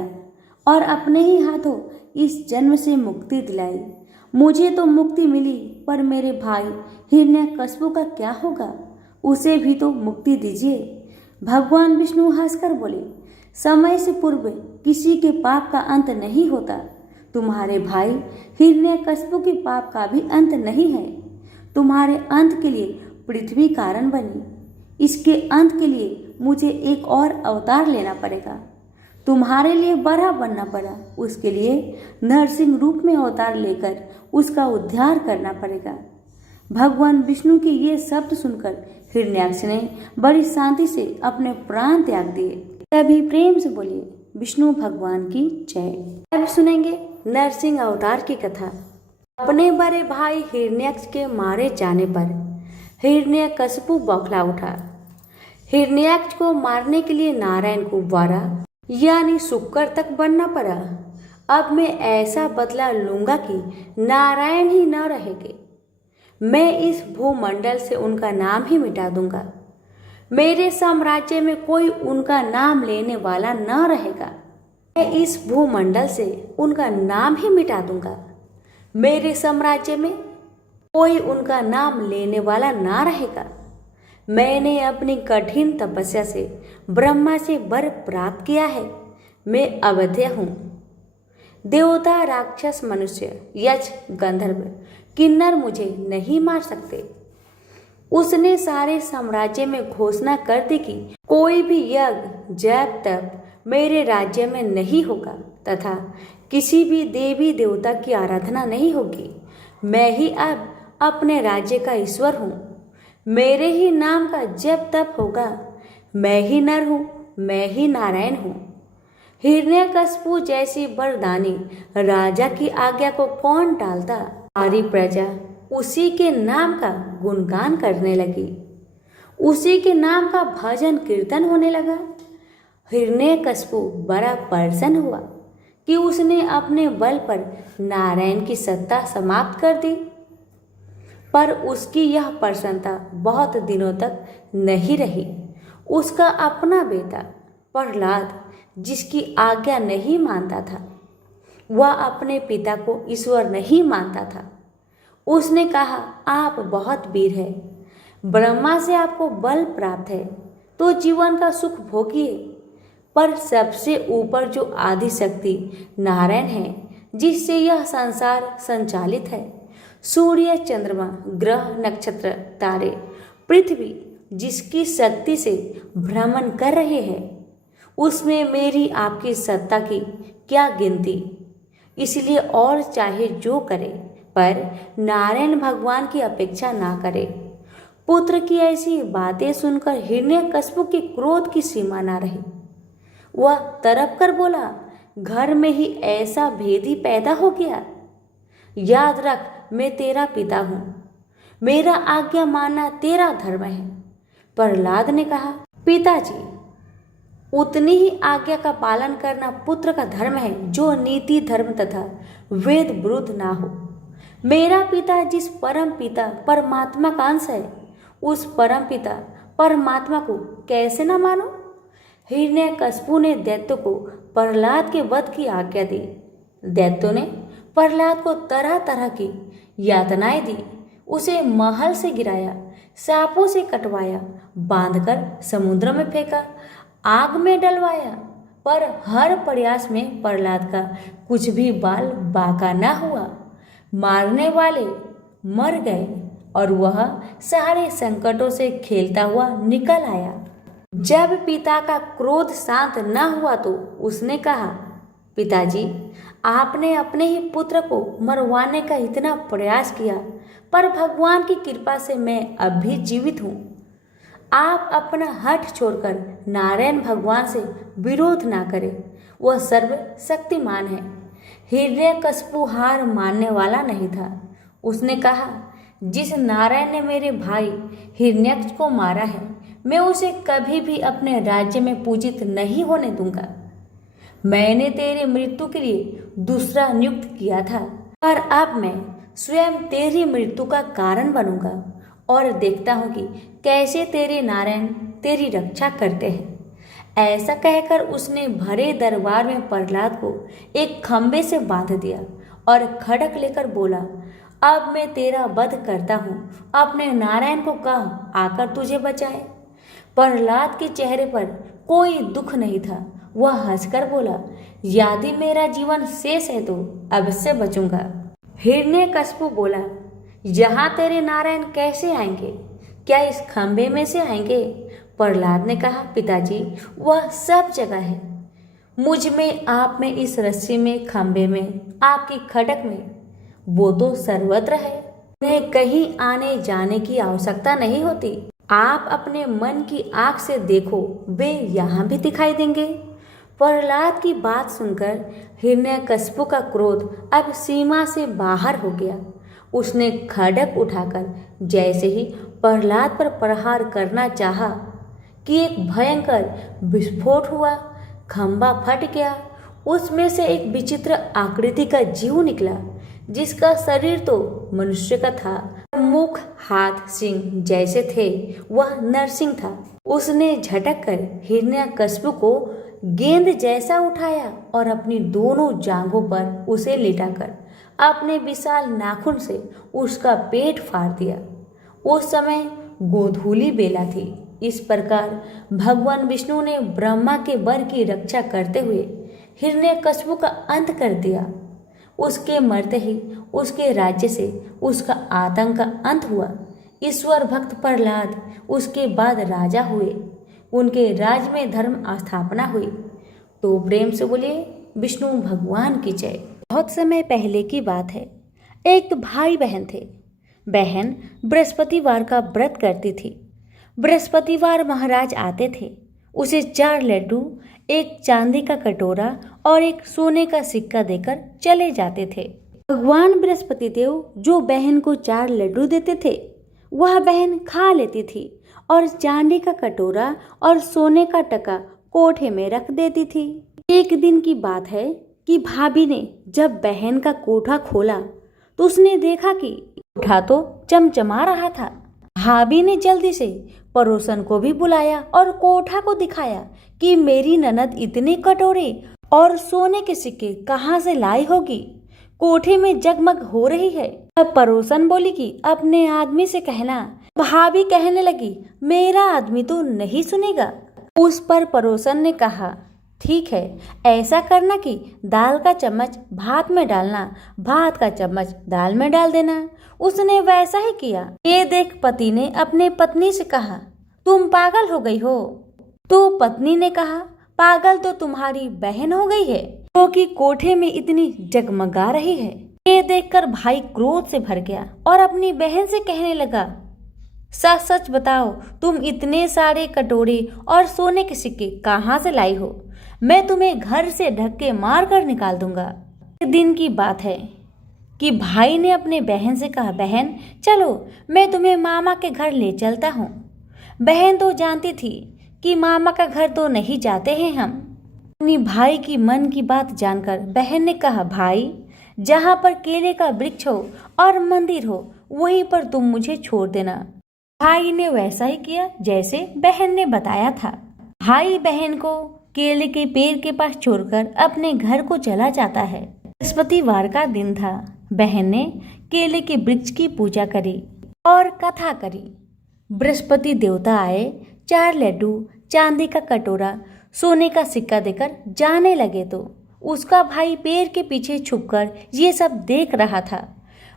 और अपने ही हाथों इस जन्म से मुक्ति दिलाई। मुझे तो मुक्ति मिली, पर मेरे भाई हिरण्यकश्यप का क्या होगा? उसे भी तो मुक्ति दीजिए। भगवान विष्णु हंसकर बोले, समय से पूर्व किसी के पाप का अंत नहीं होता। तुम्हारे भाई हिरण्यकश्यप के पाप का भी अंत नहीं है। तुम्हारे अंत के लिए पृथ्वी कारण बनी। इसके अंत के लिए मुझे एक और अवतार लेना पड़ेगा। तुम्हारे लिए बड़ा बनना पड़ा। उसके लिए नरसिंह रूप में अवतार लेकर उसका उद्धार करना पड़ेगा। भगवान विष्णु के ये शब्द सुनकर हिरण्याक्ष ने बड़ी शांति से अपने प्राण त्याग दिए। तभी प्रेम से बोलिए विष्णु भगवान की जय। अब सुनेंगे नरसिंह अवतार की कथा। अपने बड़े भाई हिरण्याक्ष के मारे जाने पर हिरण्यकशिपु बौखला उठा। हिरण्याक्ष को मारने के लिए नारायण को 12 यानी शुक्र तक बनना पड़ा। अब मैं ऐसा बदला लूंगा कि नारायण ही न रहेंगे। मैं इस भूमंडल से उनका नाम ही मिटा दूंगा। मेरे साम्राज्य में कोई उनका नाम लेने वाला न रहेगा। मैं इस भूमंडल से उनका नाम ही मिटा दूंगा। मेरे साम्राज्य में कोई उनका नाम लेने वाला ना रहेगा। मैंने अपनी कठिन तपस्या से ब्रह्मा से वर प्राप्त किया है। मैं अवध्य हूँ। देवता, राक्षस, मनुष्य, यक्ष, गंधर्व, किन्नर मुझे नहीं मार सकते। उसने सारे साम्राज्य में घोषणा कर दी कि कोई भी यज्ञ, जप, तप मेरे राज्य में नहीं होगा तथा किसी भी देवी देवता की आराधना नहीं होगी। मैं ही अब अपने राज्य का ईश्वर हूँ। मेरे ही नाम का जप तप होगा। मैं ही नर हूँ, मैं ही नारायण हूँ। हिरण्यकशिपु जैसी वरदानी राजा की आज्ञा को कौन टालता। सारी प्रजा उसी के नाम का गुणगान करने लगी। उसी के नाम का भजन कीर्तन होने लगा। हिरण्यकशिपु बड़ा प्रसन्न हुआ कि उसने अपने बल पर नारायण की सत्ता समाप्त कर दी। पर उसकी यह प्रसन्नता बहुत दिनों तक नहीं रही। उसका अपना बेटा प्रहलाद, जिसकी आज्ञा नहीं मानता था, वह अपने पिता को ईश्वर नहीं मानता था। उसने कहा, आप बहुत वीर हैं, ब्रह्मा से आपको बल प्राप्त है तो जीवन का सुख भोगिए। पर सबसे ऊपर जो आदि शक्ति नारायण है, जिससे यह संसार संचालित है, सूर्य, चंद्रमा, ग्रह, नक्षत्र, तारे, पृथ्वी जिसकी शक्ति से भ्रमण कर रहे हैं, उसमें मेरी आपकी सत्ता की क्या गिनती। इसलिए और चाहे जो करे, पर नारायण भगवान की अपेक्षा ना करे। पुत्र की ऐसी बातें सुनकर हिरण्यकशिपु के क्रोध की सीमा ना रही। वह तड़प कर बोला, घर में ही ऐसा भेदी पैदा हो गया। याद रख, मैं तेरा पिता हूँ। मेरा आज्ञा मानना तेरा धर्म है। प्रहलाद ने कहा, पिताजी, उतनी ही आज्ञा का पालन करना पुत्र का धर्म है जो नीति, धर्म तथा वेद विरुद्ध ना हो। मेरा पिता जिस परम पिता परमात्मा का अंश है, उस परम पिता परमात्मा को कैसे न मानो। हिरण्यकशिपु ने दैत्य को प्रहलाद के वध की आज्ञा दी। दैत्यों ने प्रहलाद को तरह तरह की यातनाएं दी। उसे महल से गिराया, सांपों से कटवाया, बांधकर समुद्र में फेंका, आग में डलवाया। पर हर प्रयास में प्रहलाद का कुछ भी बाल बाका न हुआ। मारने वाले मर गए और वह सारे संकटों से खेलता हुआ निकल आया। जब पिता का क्रोध शांत न हुआ तो उसने कहा, पिताजी, आपने अपने ही पुत्र को मरवाने का इतना प्रयास किया, पर भगवान की कृपा से मैं अब भी जीवित हूँ। आप अपना हठ छोड़कर नारायण भगवान से विरोध ना करें, वह सर्वशक्तिमान है। हिरण्यकशिपु हार मानने वाला नहीं था। उसने कहा, जिस नारायण ने मेरे भाई हिरण्याक्ष को मारा है, मैं उसे कभी भी अपने राज्य में पूजित नहीं होने दूंगा। मैंने तेरी मृत्यु के लिए दूसरा नियुक्त किया था, पर अब मैं स्वयं तेरी मृत्यु का कारण बनूंगा और देखता हूँ कि कैसे तेरे नारायण तेरी रक्षा करते हैं। ऐसा कहकर उसने भरे दरबार में प्रहलाद को एक खंबे से बांध दिया और खड़क लेकर बोला, अब मैं तेरा वध करता हूँ, अपने नारायण को कह आकर तुझे बचाए। प्रहलाद के चेहरे पर कोई दुख नहीं था। वह हंसकर बोला, यदि मेरा जीवन शेष है तो अवश्य बचूंगा। हिरण्यकशिपु बोला, यहाँ तेरे नारायण कैसे आएंगे? क्या इस खंबे में से आएंगे? प्रहलाद ने कहा, पिताजी, वह सब जगह है। मुझ में, आप में, इस रस्सी में, खंभे में, आपकी खटक में, वो तो सर्वत्र है। उन्हें कहीं आने जाने की आवश्यकता नहीं होती। आप अपने मन की आंख से देखो, वे यहाँ भी दिखाई देंगे। प्रहलाद की बात सुनकर हिरण्यकशिपु का क्रोध अब सीमा से बाहर हो गया। उसने खड्ग उठाकर जैसे ही प्रहलाद पर प्रहार करना चाहा कि एक भयंकर विस्फोट हुआ। खंभा फट गया। उसमें से एक विचित्र आकृति का जीव निकला, जिसका शरीर तो मनुष्य का था, मुख, हाथ, सिंह जैसे थे। वह नरसिंह था। उसने झटक कर हिरण्यकशिपु को गेंद जैसा उठाया और अपनी दोनों जांघों पर उसे लिटाकर अपने विशाल नाखून से उसका पेट फाड़ दिया। उस समय गोधूली बेला थी। इस प्रकार भगवान विष्णु ने ब्रह्मा के वर की रक्षा करते हुए हिरण्यकशिपु का अंत कर दिया। उसके मरते ही उसके राज्य से उसका आतंक का अंत हुआ। ईश्वर भक्त प्रहलाद उसके बाद राजा हुए। उनके राज में धर्म स्थापना हुई। तो प्रेम से बोलिए विष्णु भगवान की जय। बहुत समय पहले की बात है। एक भाई बहन थे। बहन बृहस्पतिवार का व्रत करती थी। बृहस्पतिवार महाराज आते थे। उसे 4 लड्डू, एक चांदी का कटोरा और एक सोने का सिक्का देकर चले जाते थे। भगवान बृहस्पति देव जो बहन को 4 लड्डू देते थे, वह बहन खा लेती थी और चांदी का कटोरा और सोने का टका कोठे में रख देती थी। एक दिन की बात है कि भाभी ने जब बहन का कोठा खोला तो उसने देखा कि कोठा तो चमचमा रहा था। भाभी ने जल्दी से पड़ोसन को भी बुलाया और कोठा को दिखाया कि मेरी ननद इतने कटोरे और सोने के सिक्के कहाँ से लाई होगी, कोठे में जगमग हो रही है। अब पड़ोसन बोली कि अपने आदमी से कहना। भाभी कहने लगी मेरा आदमी तो नहीं सुनेगा। उस पर पड़ोसन ने कहा ठीक है, ऐसा करना कि दाल का चम्मच भात में डालना, भात का चम्मच दाल में डाल देना। उसने वैसा ही किया। ये देख पति ने अपने पत्नी से कहा तुम पागल हो गई हो। तो पत्नी ने कहा पागल तो तुम्हारी बहन हो गई है, क्योंकि कोठे में इतनी जगमगा रही है। ये देखकर भाई क्रोध से भर गया और अपनी बहन से कहने लगा सच सच बताओ, तुम इतने सारे कटोरे और सोने के सिक्के कहाँ से लाई हो? मैं तुम्हें घर से धक्के मार कर निकाल दूंगा। एक दिन की बात है कि भाई ने अपने बहन से कहा बहन चलो मैं तुम्हें मामा के घर ले चलता हूँ। बहन तो जानती थी कि मामा का घर तो नहीं जाते हैं हम। अपनी भाई की मन की बात जानकर बहन ने कहा भाई, जहाँ पर केले का वृक्ष हो और मंदिर हो वहीं पर तुम मुझे छोड़ देना। भाई ने वैसा ही किया जैसे बहन ने बताया था। भाई बहन को केले के पेड़ के पास छोड़कर अपने घर को चला जाता है। बृहस्पतिवार का दिन था। बहन ने केले के वृक्ष की पूजा करी और कथा करी। बृहस्पति देवता आए, 4 लड्डू, चांदी का कटोरा, सोने का सिक्का देकर जाने लगे तो उसका भाई पेड़ के पीछे छुपकर ये सब देख रहा था।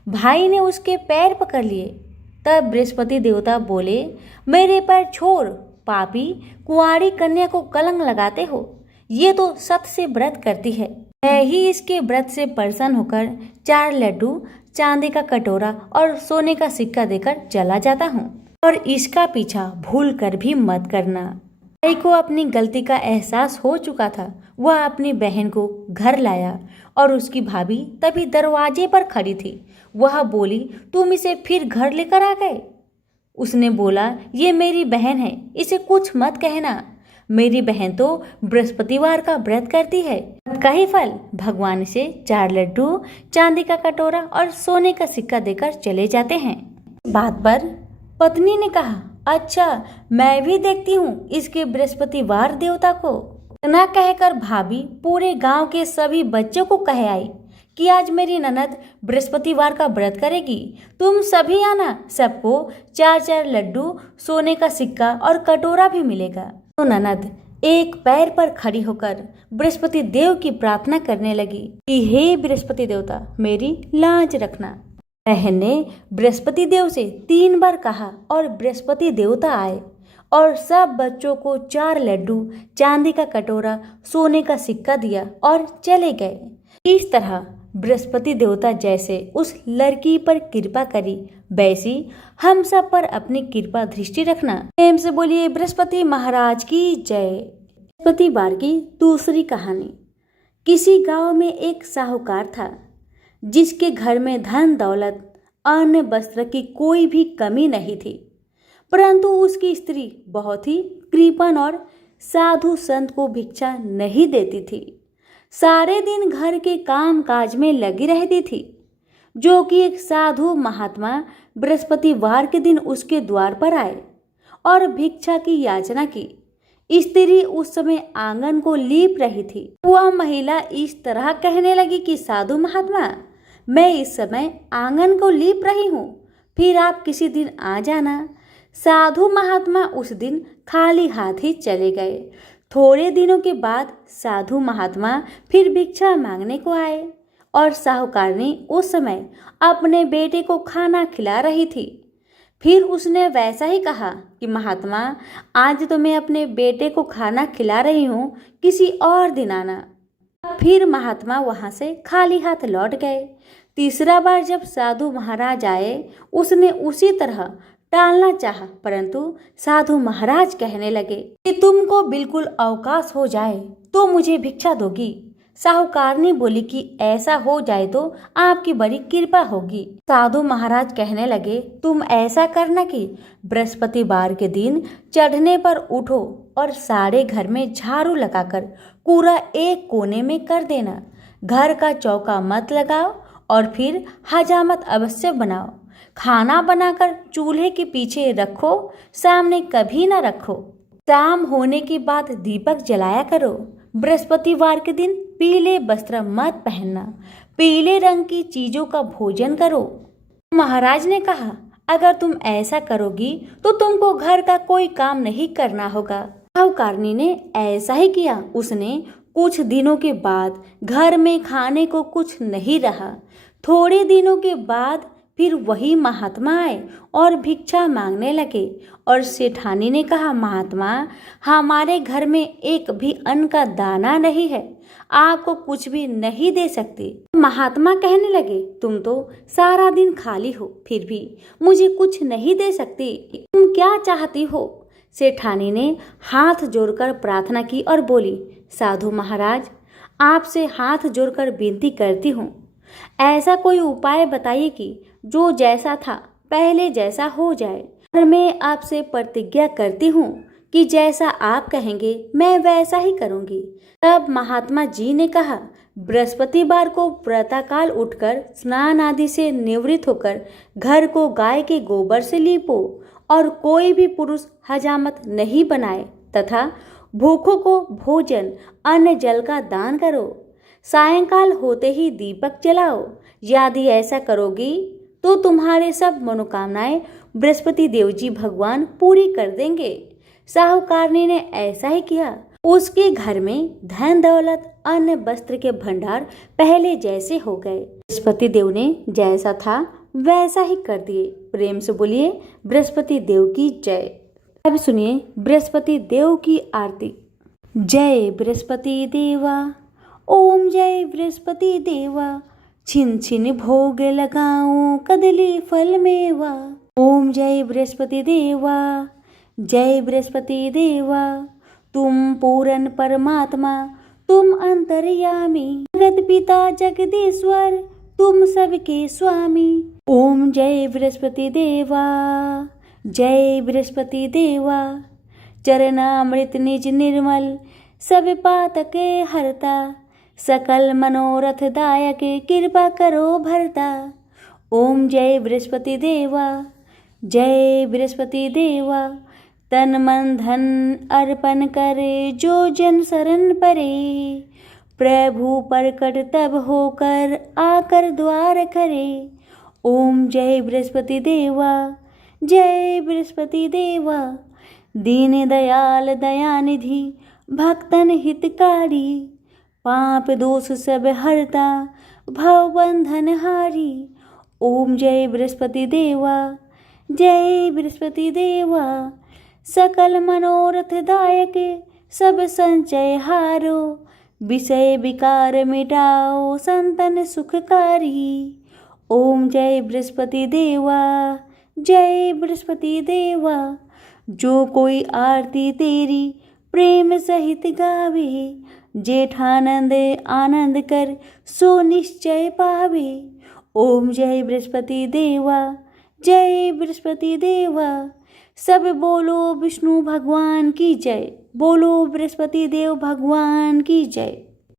भाई ने उसके पैर पकड़ लिए। तब बृहस्पति देवता बोले मेरे पैर छोड़, पापी, कुंवारी कन्या को कलंक लगाते हो। ये तो सत से व्रत करती है। मैं ही इसके व्रत से प्रसन्न होकर 4 लड्डू, चांदी का कटोरा और सोने का सिक्का देकर चला जाता हूँ, और इसका पीछा भूल कर भी मत करना। भाई को अपनी गलती का एहसास हो चुका था। वह अपनी बहन को घर लाया और उसकी भाभी तभी दरवाजे पर खड़ी थी। वह बोली तुम इसे फिर घर लेकर आ गए? उसने बोला ये मेरी बहन है, इसे कुछ मत कहना। मेरी बहन तो बृहस्पतिवार का व्रत करती है। का ही फल भगवान से 4 लड्डू, चांदी का कटोरा और सोने का सिक्का देकर चले जाते हैं। बात पर पत्नी ने कहा अच्छा, मैं भी देखती हूँ इसके बृहस्पतिवार देवता को। इतना कहकर भाभी पूरे गांव के सभी बच्चों को कह आई कि आज मेरी ननद बृहस्पतिवार का व्रत करेगी, तुम सभी आना, सबको 4-4 लड्डू, सोने का सिक्का और कटोरा भी मिलेगा। तो ननद एक पैर पर खड़ी होकर बृहस्पति देव की प्रार्थना करने लगी कि हे बृहस्पति देवता, मेरी लाज रखना। बहन ने बृहस्पति देव से 3 बार कहा और बृहस्पति देवता आए और सब बच्चों को 4 लड्डू, चांदी का कटोरा, सोने का सिक्का दिया और चले गए। इस तरह बृहस्पति देवता जैसे उस लड़की पर कृपा करी, वैसी हम सब पर अपनी कृपा दृष्टि रखना। प्रेम से बोलिए बृहस्पति महाराज की जय। बृहस्पति बार की दूसरी कहानी। किसी गांव में एक साहूकार था, जिसके घर में धन दौलत, अन्न वस्त्र की कोई भी कमी नहीं थी, परंतु उसकी स्त्री बहुत ही कृपण और साधु संत को भिक्षा नहीं देती थी। सारे दिन घर के काम काज में लगी रहती थी। जो कि एक साधु महात्मा बृहस्पतिवार के दिन उसके द्वार पर आए और भिक्षा की याचना की। स्त्री उस समय आंगन को लीप रही थी। वह महिला इस तरह कहने लगी कि साधु महात्मा, मैं इस समय आंगन को लीप रही हूँ, फिर आप किसी दिन आ जाना। साधु महात्मा उस दिन खाली हाथ ही चले गए। थोड़े दिनों के बाद साधु महात्मा फिर भिक्षा मांगने को आए और साहूकारनी उस समय अपने बेटे को खाना खिला रही थी। फिर उसने वैसा ही कहा कि महात्मा, आज तो मैं अपने बेटे को खाना खिला रही हूँ, किसी और दिन आना। फिर महात्मा वहां से खाली हाथ लौट गए। तीसरा बार जब साधु महाराज आए, उसने उसी तरह टालना चाहा, परंतु साधु महाराज कहने लगे कि तुमको बिल्कुल अवकाश हो जाए तो मुझे भिक्षा दोगी। साहूकारनी बोली कि ऐसा हो जाए तो आपकी बड़ी कृपा होगी। साधु महाराज कहने लगे, तुम ऐसा करना कि बृहस्पतिवार के दिन चढ़ने पर उठो और सारे घर में झाड़ू लगाकर कूड़ा एक कोने में कर देना। घर का चौका मत लगाओ और फिर हजामत अवश्य बनाओ। खाना बनाकर चूल्हे के पीछे रखो, सामने कभी न रखो। शाम होने के बाद दीपक जलाया करो। बृहस्पतिवार के दिन पीले वस्त्र मत पहनना। पीले रंग की चीजों का भोजन करो। महाराज ने कहा, अगर तुम ऐसा करोगी तो तुमको घर का कोई काम नहीं करना होगा। साहूकारनी ने ऐसा ही किया। उसने कुछ दिनों के बाद घर में खाने को कुछ नहीं रहा। थोड़े दिनों के बाद फिर वही महात्मा आए और भिक्षा मांगने लगे और सेठानी ने कहा, महात्मा, हमारे घर में एक भी अन्न का दाना नहीं है, आपको कुछ भी नहीं दे सकती। महात्मा कहने लगे, तुम तो सारा दिन खाली हो, फिर भी मुझे कुछ नहीं दे सकती, तुम क्या चाहती हो? सेठानी ने हाथ जोड़कर प्रार्थना की और बोली, साधु महाराज, आपसे हाथ जोड़कर विनती करती हूँ, ऐसा कोई उपाय बताइए कि जो जैसा था पहले जैसा हो जाए। और मैं आपसे प्रतिज्ञा करती हूँ कि जैसा आप कहेंगे मैं वैसा ही करूँगी। तब महात्मा जी ने कहा, बृहस्पतिवार को प्रातःकाल उठकर स्नान आदि से निवृत्त होकर घर को गाय के गोबर से लीपो और कोई भी पुरुष हजामत नहीं बनाए तथा भूखों को भोजन अन्न जल का दान करो। सायंकाल होते ही दीपक जलाओ। यदि ऐसा करोगी तो तुम्हारे सब मनोकामनाएं बृहस्पति देव जी भगवान पूरी कर देंगे। साहूकारनी ने ऐसा ही किया। उसके घर में धन दौलत अन्न वस्त्र के भंडार पहले जैसे हो गए। बृहस्पति देव ने जैसा था वैसा ही कर दिए। प्रेम से बोलिए बृहस्पति देव की जय। अब सुनिए बृहस्पति देव की आरती। जय बृहस्पति देवा, ओम जय बृहस्पति देवा, छिन छिन भोग लगाऊं कदली फल मेवा। ओम जय बृहस्पति देवा, जय बृहस्पति देवा, तुम पूर्ण परमात्मा, तुम अंतर्यामी, जगत पिता जगदीश्वर, तुम सबके स्वामी। ओम जय बृहस्पति देवा, जय बृहस्पति देवा, चरणामृत निज निर्मल, सब पातके हरता, सकल मनोरथ दायक, कृपा करो भरता। ओम जय बृहस्पति देवा, जय बृहस्पति देवा, तन मन धन अर्पण करे जो जन शरण परे, प्रभु प्रकट तब होकर आकर द्वार करे। ओम जय बृहस्पति देवा, जय बृहस्पति देवा, दीन दयाल दयानिधि, भक्तन हितकारी, पाप दोष सब हरता, भव बंधन हारी। ओम जय बृहस्पति देवा, जय बृहस्पति देवा, सकल मनोरथ दायक सब संचय हारो, विषय विकार मिटाओ संतन सुखकारी। ओम जय बृहस्पति देवा, जय बृहस्पति देवा। जो कोई आरती तेरी प्रेम सहित गावे, जेठानंद आनंद कर सो निश्चय पावे। ओम जय बृहस्पति देवा, जय बृहस्पति देवा। सब बोलो विष्णु भगवान की जय, बोलो बृहस्पति देव भगवान की जय।